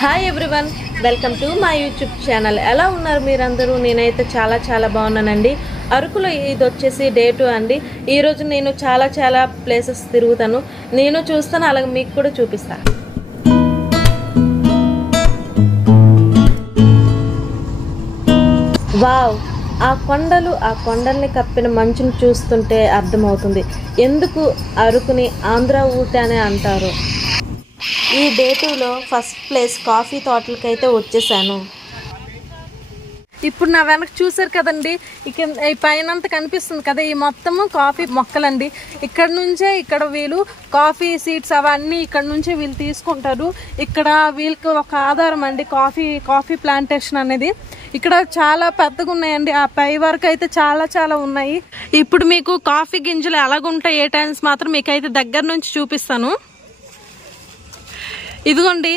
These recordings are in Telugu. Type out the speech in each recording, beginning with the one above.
Hi everyone, welcome to my YouTube channel. ఎలా ఉన్నారు మీరందరూ? నేనైతే చాలా బాగున్నానండి. అరకులో ఇది వచ్చేసి డే 2 అండి. ఈరోజు నేను చాలా ప్లేసెస్ తిరుగుతాను. నేను చూస్తాను, అలాగే మీకు కూడా చూపిస్తాను. వావ్, ఆ కొండల్ని కప్పిన మంచును చూస్తుంటే అర్థమవుతుంది ఎందుకు అరకుని ఆంధ్ర ఊటీ అని అంటారు. ఈ డే 2లో ఫస్ట్ ప్లేస్ కాఫీ తోటలకైతే వచ్చేసాను. ఇప్పుడు నా వెనక చూసారు కదండి, ఈ పైన కనిపిస్తుంది కదా, ఈ మొత్తము కాఫీ మొక్కలండి. ఇక్కడ వీళ్ళు కాఫీ సీడ్స్ అవన్నీ ఇక్కడ నుంచే వీళ్ళు తీసుకుంటారు. ఇక్కడ వీళ్ళకి ఒక ఆధారం అండి కాఫీ ప్లాంటేషన్ అనేది. ఇక్కడ చాలా పెద్దగా ఉన్నాయండి, ఆ పై వరకు అయితే చాలా ఉన్నాయి. ఇప్పుడు మీకు కాఫీ గింజలు ఎలాగుంటాయి ఏ టైమ్స్ మాత్రం మీకైతే దగ్గర నుంచి చూపిస్తాను. ఇదిగోండి,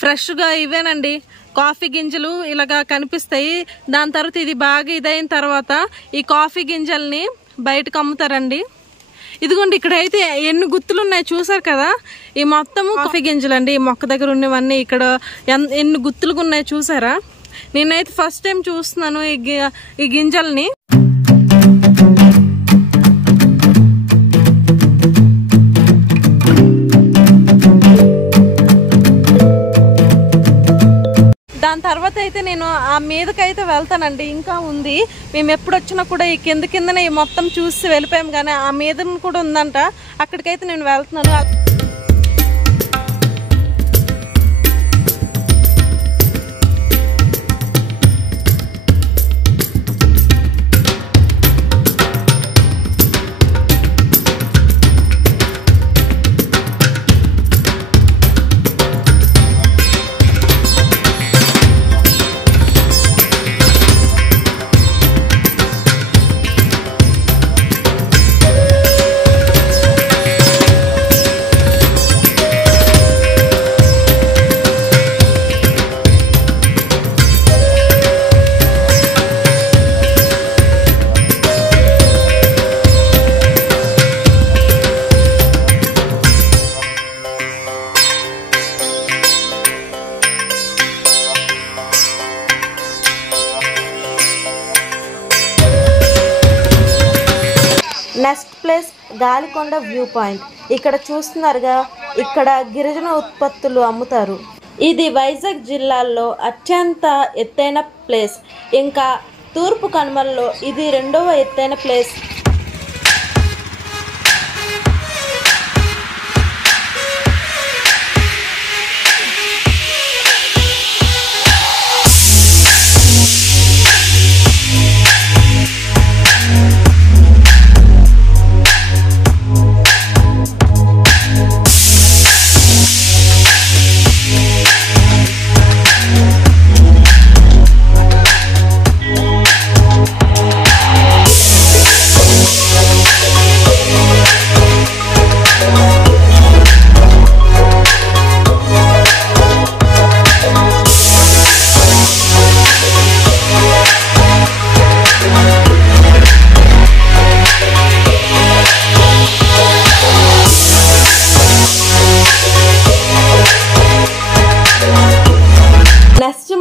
ఫ్రెష్గా ఇవేనండి కాఫీ గింజలు ఇలాగా కనిపిస్తాయి. దాని తర్వాత ఇది బాగా ఇదైన తర్వాత ఈ కాఫీ గింజల్ని బయటకు అమ్ముతారండి. ఇదిగోండి, ఇక్కడైతే ఎన్ని గుత్తులు ఉన్నాయి చూసారు కదా, ఈ మొత్తం కాఫీ గింజలు అండి. ఈ మొక్క దగ్గర ఉన్నవన్నీ ఇక్కడ ఎన్ని గుత్తులుగా ఉన్నాయి చూసారా. నేనైతే ఫస్ట్ టైం చూస్తున్నాను ఈ గింజల్ని. దాని తర్వాత అయితే నేను ఆ మీదకైతే వెళ్తానండి. ఇంకా ఉంది, మేము ఎప్పుడు వచ్చినా కూడా ఈ కిందనే ఈ మొత్తం చూసి వెళ్ళిపోయాం, కానీ ఆ మీద కూడా ఉందంట. అక్కడికైతే నేను వెళ్తున్నాను. Next place Galikonda view point. ఇక్కడ చూస్తున్నారుగా, ఇక్కడ గిరిజన ఉత్పత్తులు అమ్ముతారు. ఇది వైజాగ్ జిల్లాలో అత్యంత ఎత్తైన ప్లేస్. ఇంకా తూర్పు కనుమల్లో ఇది 2వ ఎత్తైన ప్లేస్.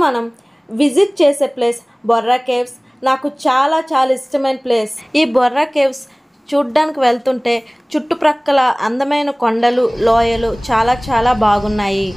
మనం విజిట్ చేసే ప్లేస్ బొర్రా కేవ్స్. నాకు చాలా ఇష్టమైన ప్లేస్. ఈ బొర్రా కేవ్స్ చూడ్డానికి వెళ్తుంటే చుట్టుప్రక్కల అందమైన కొండలు, లోయలు చాలా బాగున్నాయి.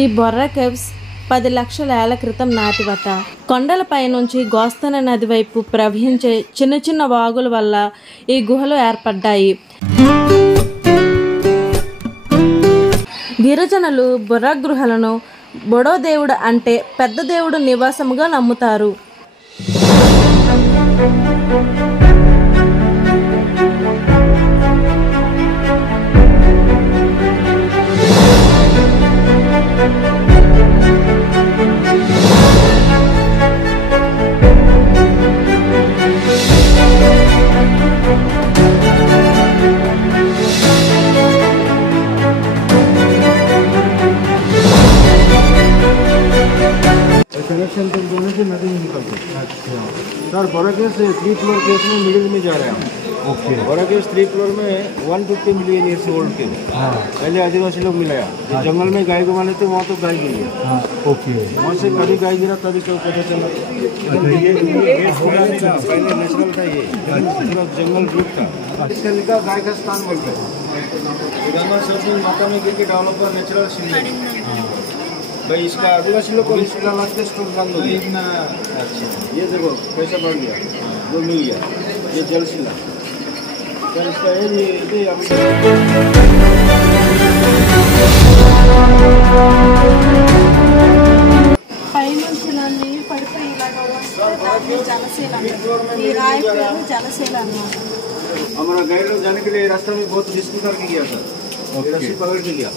ఈ బొర్రా కేవ్స్ 10 లక్షల ఏళ్ల క్రితం నాటివట. కొండలపై నుంచి గోస్తన నది వైపు ప్రవహించే చిన్న చిన్న వాగుల వల్ల ఈ గుహలు ఏర్పడ్డాయి. గిరిజనులు బుర్ర గుహలను బొడో దేవుడు అంటే పెద్ద దేవుడు నివాసముగా నమ్ముతారు. कनेक्शन तक दोनों से नदी में निकलते सर। बड़ा केस 3 फ्लोर केस में मिडिल में जा रहे हैं हम। ओके। बड़ा केस 3 फ्लोर में 150 मिलियन ईयर्स ओल्ड के पहले आदिवासी लोग मिलाया। जंगल में गाय घुमाने थे वहाँ तो गाय गिरी। ओके। वहाँ से कभी गाय गिरा तभी तो पता चला पहले नेचुरल था ये पूरा जंगल ग्रुप था। इसका लिखा गाय का स्थान बोलते हैं। गंगा सरस्वती माता में गिर के डेवलप हुआ नेचुरल शिला भाई। इसका आदिवासी लोग को शिला लगते स्टोर बंद हो गया। अच्छा ये देखो कैसा बढ़ गया वो मिल गया ये जल शिला। सर इसका ये हमारा गाइड लोग जाने के लिए रास्ते में बहुत रिस्क करके गया सर। रस्सी पकड़ के गया।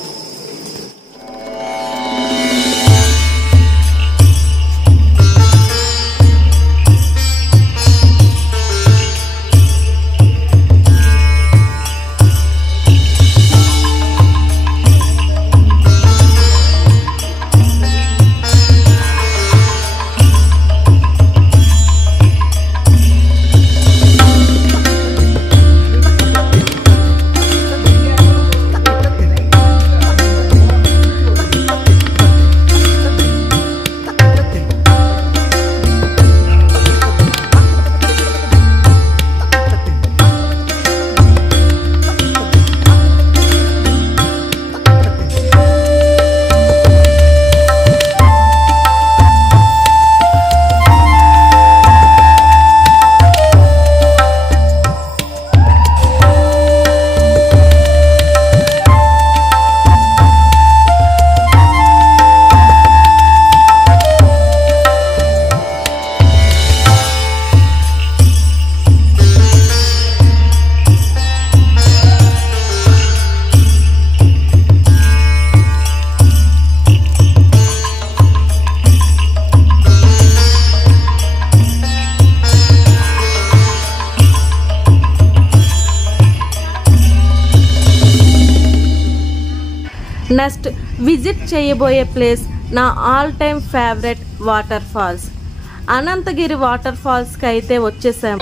నెక్స్ట్ విజిట్ చేయబోయే ప్లేస్ నా all time favourite water falls Ananthagiri water falls కి అయితే వచ్చేసాం.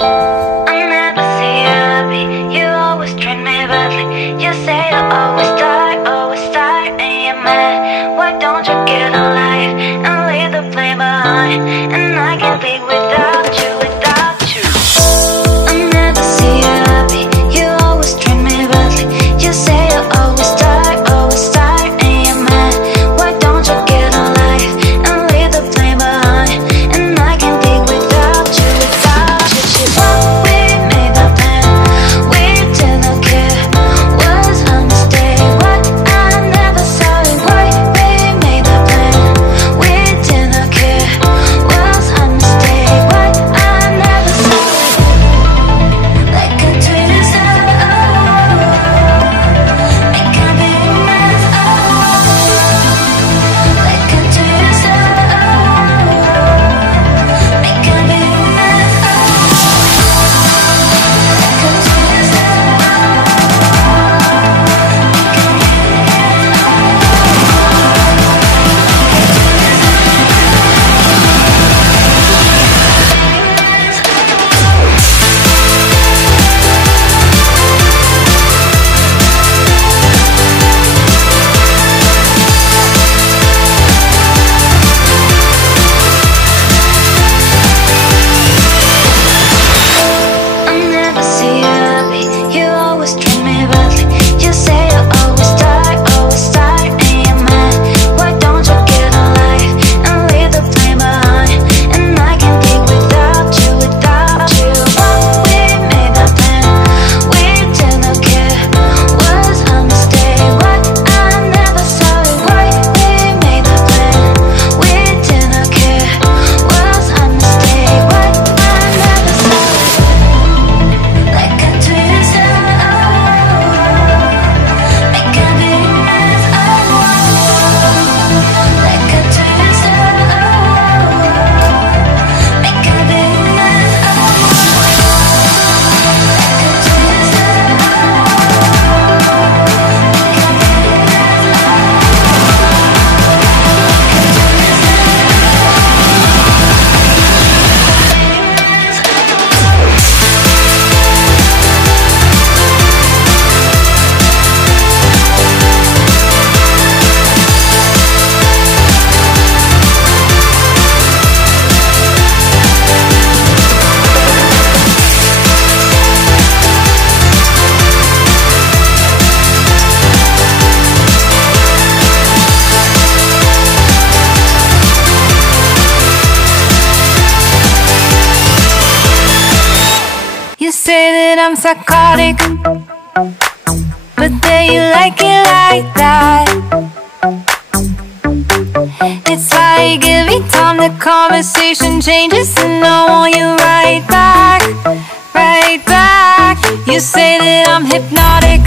Was that I'm psychotic, but then you like it like that. It's like every time the conversation changes, and I want you right back, right back. You say that I'm hypnotic,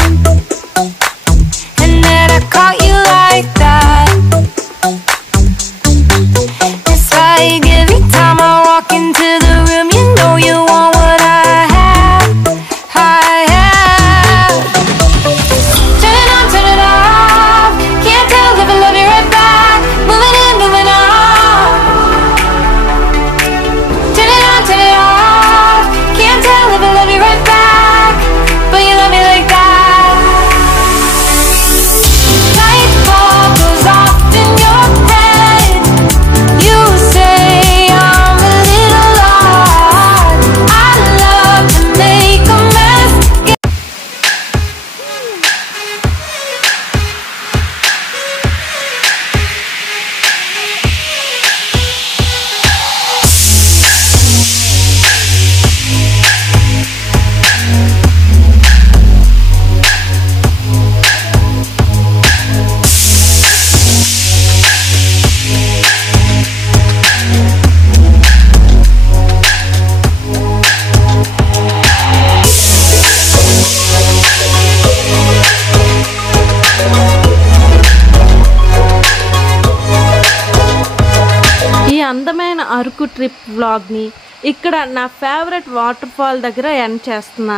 and that I caught you like that. It's like every time I walk into the room, you know you want what I have, I have. Turn it on, turn it off, can't tell if I love you right back. Moving in, moving on. Turn it on, turn it off, can't tell if I love you right back, but you love me like that. Light bulb goes off in your head. You say I'm a little odd. I love to make a mess. ఈ అందమైన అరకు ట్రిప్ వ్లాగ్ని ఇక్కడ నా ఫేవరెట్ వాటర్ ఫాల్ దగ్గర ఎండ్ చేస్తున్నా.